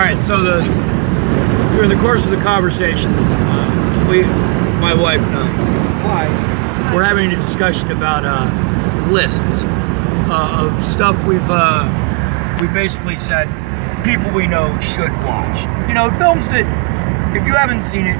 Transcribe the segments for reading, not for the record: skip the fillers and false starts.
right, so during the course of the conversation, my wife and I, we're having a discussion about lists of stuff we basically said people we know should watch. You know, films that if you haven't seen it,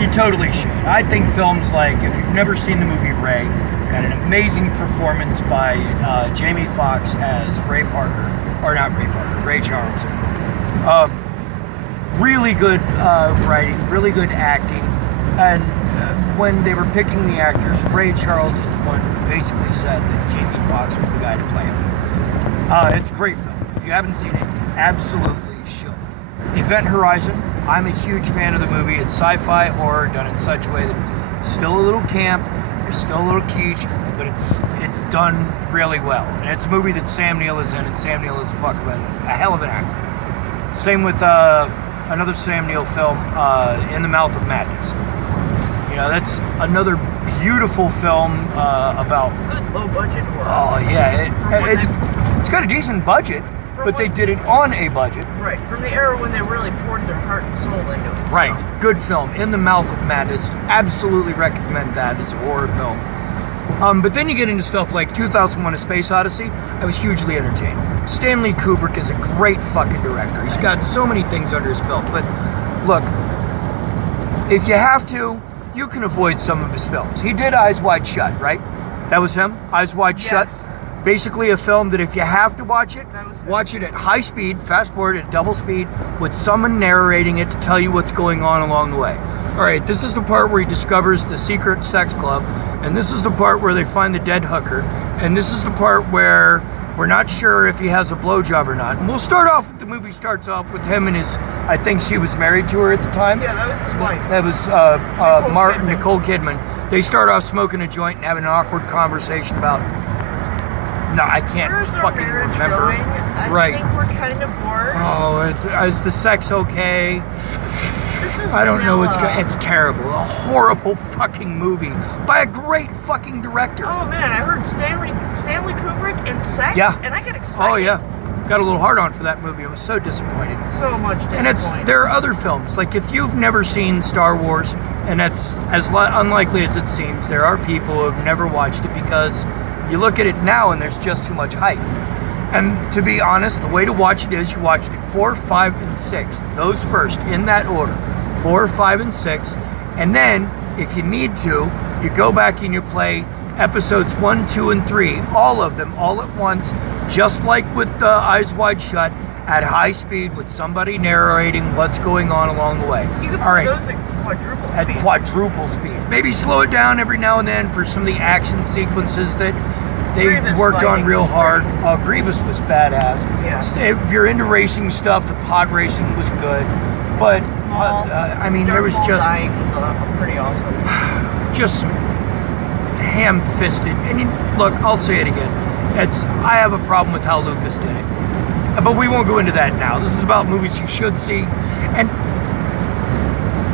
you totally should. I think films like, if you've never seen the movie Ray, it's got an amazing performance by Jamie Foxx as Ray Charles. Really good writing, really good acting, and when they were picking the actors, Ray Charles is the one who basically said that Jamie Foxx was the guy to play him. It's a great film. If you haven't seen it, absolutely should. Event Horizon, I'm a huge fan of the movie. It's sci-fi horror done in such a way that it's still a little camp, there's still a little kitsch, but it's done really well. And it's a movie that Sam Neill is in, and Sam Neill is a hell of an actor. Same with another Sam Neill film, In the Mouth of Madness. You know, that's another beautiful film about good low budget horror. Oh yeah, it's got a decent budget, but they did it on a budget. Right, from the era when they really poured their heart and soul into it. Right, good film. In the Mouth of Madness, absolutely recommend that as a horror film. But then you get into stuff like 2001: A Space Odyssey. I was hugely entertained. Stanley Kubrick is a great fucking director. He's got so many things under his belt. But look, if you have to, you can avoid some of his films. He did Eyes Wide Shut, right? That was him? Eyes Wide Shut? Basically a film that if you have to watch it, watch it at high speed, fast forward at double speed, with someone narrating it to tell you what's going on along the way. All right, this is the part where he discovers the secret sex club, and this is the part where they find the dead hooker, and this is the part where we're not sure if he has a blowjob or not. And we'll start off, the movie starts off with him and his, I think she was married to her at the time. Yeah, that was his wife. That was Nicole Kidman. They start off smoking a joint and having an awkward conversation about, no, I can't fucking remember. I think we're kind of bored. Oh, is the sex okay? I don't know. It's terrible. A horrible fucking movie by a great fucking director. Oh man, I heard Stanley Kubrick and sex, and I get excited. Oh yeah, got a little hard on for that movie. I was so disappointed. So much disappointed. And there are other films, like if you've never seen Star Wars, and that's as unlikely as it seems, there are people who have never watched it because you look at it now and there's just too much hype. And to be honest, the way to watch it is you watch it 4, 5, and 6. Those first, in that order. 4, 5, and 6. And then, if you need to, you go back and you play episodes 1, 2, and 3. All of them, all at once, just like with Eyes Wide Shut, at high speed with somebody narrating what's going on along the way. You can play those at quadruple speed. At quadruple speed. Maybe slow it down every now and then for some of the action sequences that they worked on real hard. Grievous was badass. Yeah. If you're into racing stuff, the pod racing was good. But, I mean, there was just... dying was pretty awesome. Just ham-fisted. And look, I'll say it again. I have a problem with how Lucas did it. But we won't go into that now. This is about movies you should see. And...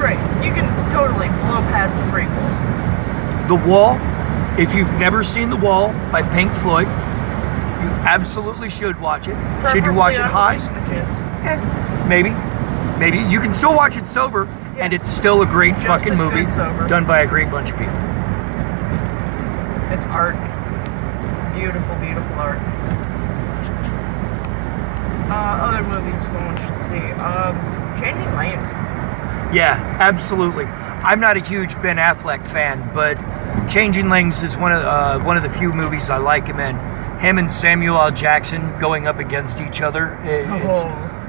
Right. You can totally blow past the prequels. The Wall... If you've never seen The Wall by Pink Floyd, you absolutely should watch it. Should you watch it high? Maybe. You can still watch it sober, and it's still a great fucking movie done by a great bunch of people. It's art. Beautiful, beautiful art. Other movies someone should see. Changing Lanes. Yeah, absolutely. I'm not a huge Ben Affleck fan, but Changing Lanes is one of the few movies I like him in. Him and Samuel L. Jackson going up against each other is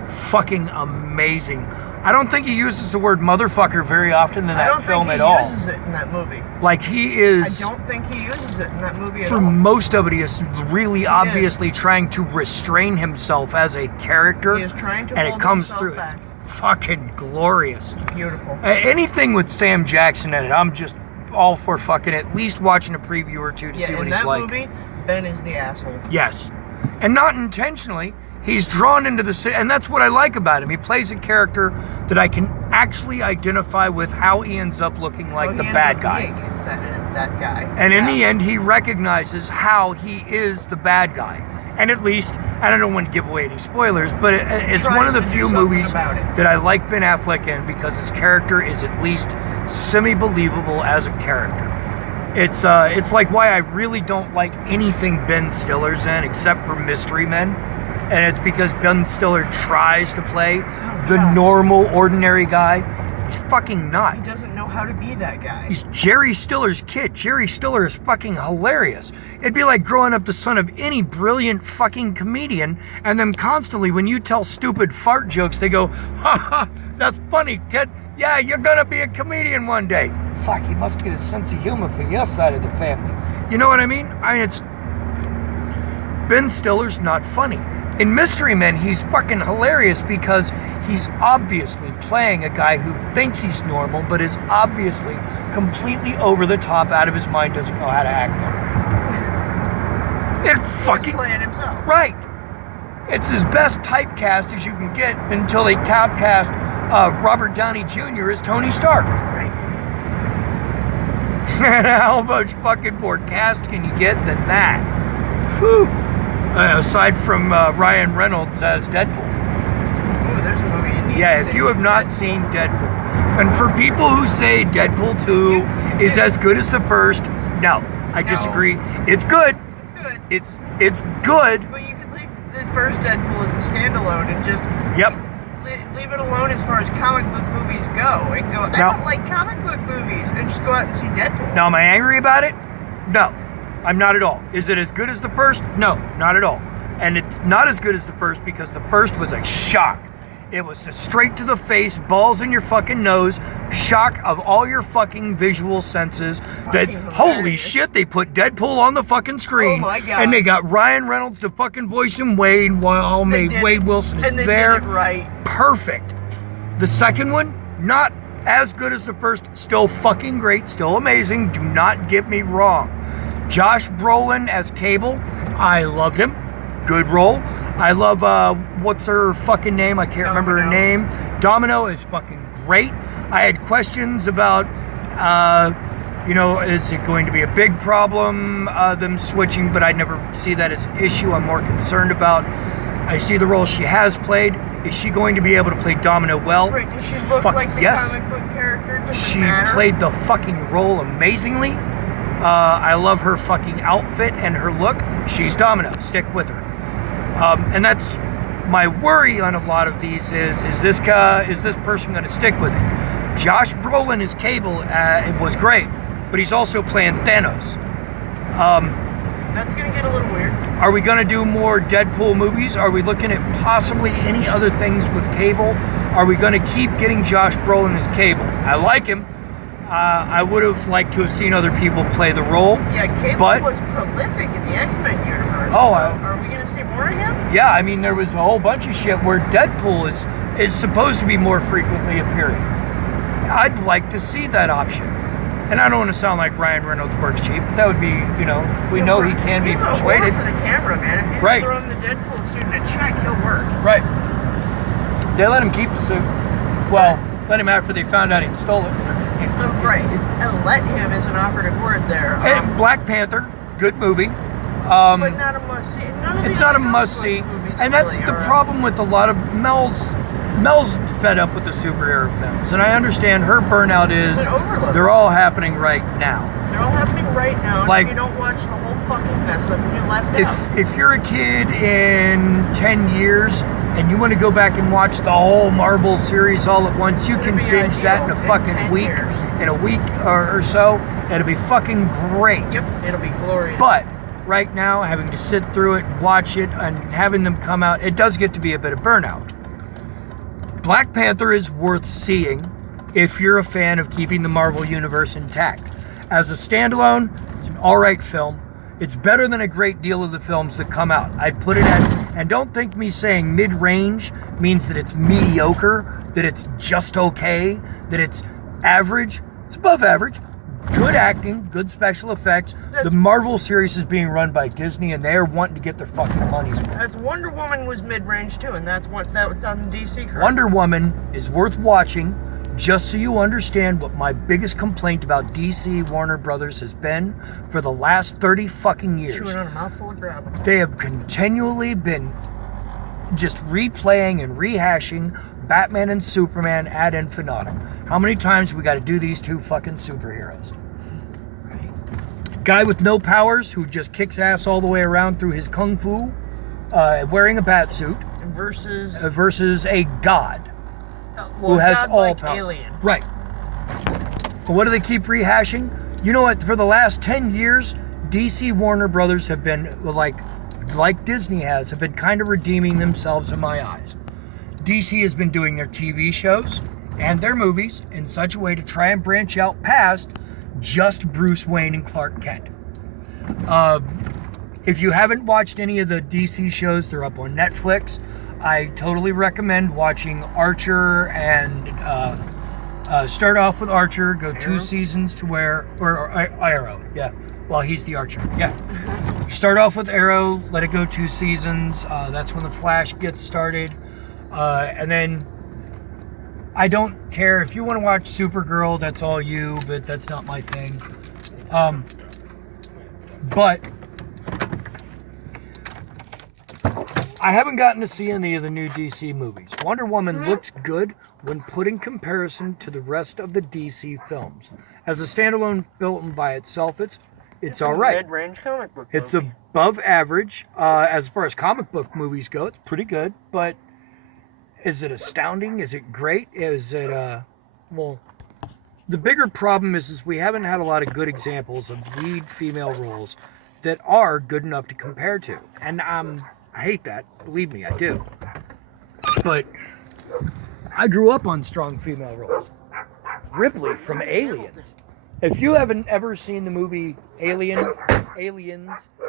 fucking amazing. I don't think he uses the word motherfucker very often in that film at all. I don't think he uses it in that movie. Like he is... I don't think he uses it in that movie at all. For most of it, he is really obviously trying to restrain himself as a character. He is trying to and it comes through. Back. It's fucking glorious. Beautiful. Anything with Sam Jackson in it, I'm just all for fucking at least watching a preview or two to see what he's like. In that movie, Ben is the asshole. Yes. And not intentionally. He's drawn into the... And that's what I like about him. He plays a character that I can actually identify with how he ends up looking like the bad guy. That guy. And in the end, he recognizes how he is the bad guy. And at least and I don't want to give away any spoilers, but it's Tries one of the to do few something movies about it. that I like Ben Affleck in because his character is at least semi-believable as a character. It's like why I really don't like anything Ben Stiller's in except for Mystery Men. And it's because Ben Stiller tries to play the normal, ordinary guy. He's fucking not. He doesn't know how to be that guy. He's Jerry Stiller's kid. Jerry Stiller is fucking hilarious. It'd be like growing up the son of any brilliant fucking comedian, and then constantly when you tell stupid fart jokes, they go, ha ha, that's funny, kid. Yeah, you're gonna be a comedian one day. Fuck, he must get a sense of humor for your side of the family. You know what I mean? I mean, it's... Ben Stiller's not funny. In Mystery Men, he's fucking hilarious because he's obviously playing a guy who thinks he's normal, but is obviously completely over the top, out of his mind, doesn't know how to act normal. It fucking... He's playing himself. Right. It's his best typecast as you can get until they typecast Robert Downey Jr. as Tony Stark. Right. And how much fucking more cast can you get than that? Whew. Aside from Ryan Reynolds as Deadpool. Oh, there's a movie you need Yeah, to if see. you have not seen Deadpool. And for people who say Deadpool 2 is as good as the first, no, I disagree. It's good. It's good. It's good. But you could leave the first Deadpool as a standalone and just Yep. leave it alone as far as comic book movies go. And go, I don't like comic book movies, and just go out and see Deadpool. Now, am I angry about it? No, I'm not at all. Is it as good as the first? No, not at all. And it's not as good as the first because the first was a shock. It was a straight to the face, balls in your fucking nose, shock of all your fucking visual senses. That, holy hilarious. shit, they put Deadpool on the fucking screen. Oh my God. And they got Ryan Reynolds to fucking voice him Wade while Wade Wilson is and they there. did it right. Perfect. The second one, not as good as the first, still fucking great, still amazing, do not get me wrong. Josh Brolin as Cable, I loved him. Good role. I love, what's her fucking name? I can't remember her name. Domino is fucking great. I had questions about, is it going to be a big problem, them switching, but I never see that as an issue. I'm more concerned about, I see the role she has played. Is she going to be able to play Domino well? Right, does she look Fuck like the yes. comic book character? Does She it matter? played the fucking role amazingly. I love her fucking outfit and her look. She's Domino. Stick with her. And that's my worry on a lot of these is this person going to stick with it? Josh Brolin as Cable it was great, but he's also playing Thanos. That's going to get a little weird. Are we going to do more Deadpool movies? Are we looking at possibly any other things with Cable? Are we going to keep getting Josh Brolin as Cable? I like him. I would have liked to have seen other people play the role. Yeah, Cable but, was prolific in the X-Men universe. Oh, so are we going to see more of him? Yeah, I mean, there was a whole bunch of shit where Deadpool is supposed to be more frequently appearing. I'd like to see that option. And I don't want to sound like Ryan Reynolds works cheap, but that would be, we know he can be He's persuaded. a whore for the camera, man. If you Right. throw him the Deadpool suit in a check, he'll work. Right. They let him keep the suit. Well, let him after they found out he stole it. Right. And let him is an operative word there. And Black Panther, good movie. But not a must-see. None of It's these not a comic must-see, book movies and that's really the are. problem with a lot of Mel's fed up with the superhero films, and I understand her burnout is It's an overload. they're all happening right now. They're all happening right now. And Like- if you don't watch the whole fucking mess up, you're left out. If you're a kid in 10 years and you want to go back and watch the whole Marvel series all at once, you It'd can be binge that in ideal a in fucking 10 week, years. in a week or so. It'll be fucking great. Yep, it'll be glorious. But right now, having to sit through it and watch it and having them come out, it does get to be a bit of burnout. Black Panther is worth seeing if you're a fan of keeping the Marvel Universe intact. As a standalone, it's an alright film. It's better than a great deal of the films that come out. I'd put it at, and don't think me saying mid-range means that it's mediocre, that it's just okay, that it's average. It's above average. Good acting, good special effects. The Marvel series is being run by Disney, and they're wanting to get their fucking money's worth. That's Wonder Woman was mid-range too, and that was on the DC curve. Wonder Woman is worth watching, just so you understand what my biggest complaint about DC Warner Brothers has been for the last 30 fucking years. Chewing on a mouthful of gravel. They have continually been just replaying and rehashing Batman and Superman ad infinitum. How many times we got to do these two fucking superheroes? Guy with no powers who just kicks ass all the way around through his kung fu, wearing a bat suit, versus a god who has all power. Alien. Right. What do they keep rehashing? You know what? For the last 10 years, DC Warner Brothers have been like Disney have been kind of redeeming themselves in my eyes. DC has been doing their TV shows and their movies in such a way to try and branch out past just Bruce Wayne and Clark Kent. If you haven't watched any of the DC shows, they're up on Netflix. I totally recommend watching Archer and start off with Archer, go 2 seasons to or Arrow, yeah. Well, he's the Archer, yeah. Start off with Arrow, let it go 2 seasons. That's when the Flash gets started. And then I don't care if you want to watch Supergirl, that's all you, but that's not my thing. But I haven't gotten to see any of the new DC movies. Wonder Woman looks good when put in comparison to the rest of the DC films. As a standalone film by itself, it's all right. Mid-range comic book It's movie. above average. As far as comic book movies go, it's pretty good. But is it astounding? Is it great? Is it, well, the bigger problem is we haven't had a lot of good examples of lead female roles that are good enough to compare to. And I hate that. Believe me, I do. But I grew up on strong female roles. Ripley from Aliens. If you haven't ever seen the movie Aliens,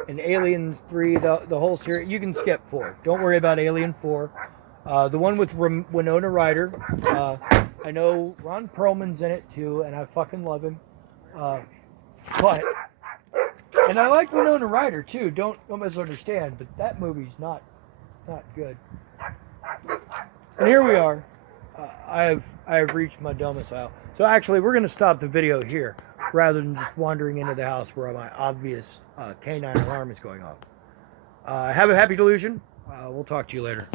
and Aliens 3, the whole series, you can skip 4. Don't worry about Alien 4. The one with Winona Ryder. I know Ron Perlman's in it too, and I fucking love him. And I like Winona Ryder too. Don't misunderstand, but that movie's not good. And here we are. I have reached my domicile. So actually, we're going to stop the video here, rather than just wandering into the house where my obvious canine alarm is going off. Have a happy delusion. We'll talk to you later.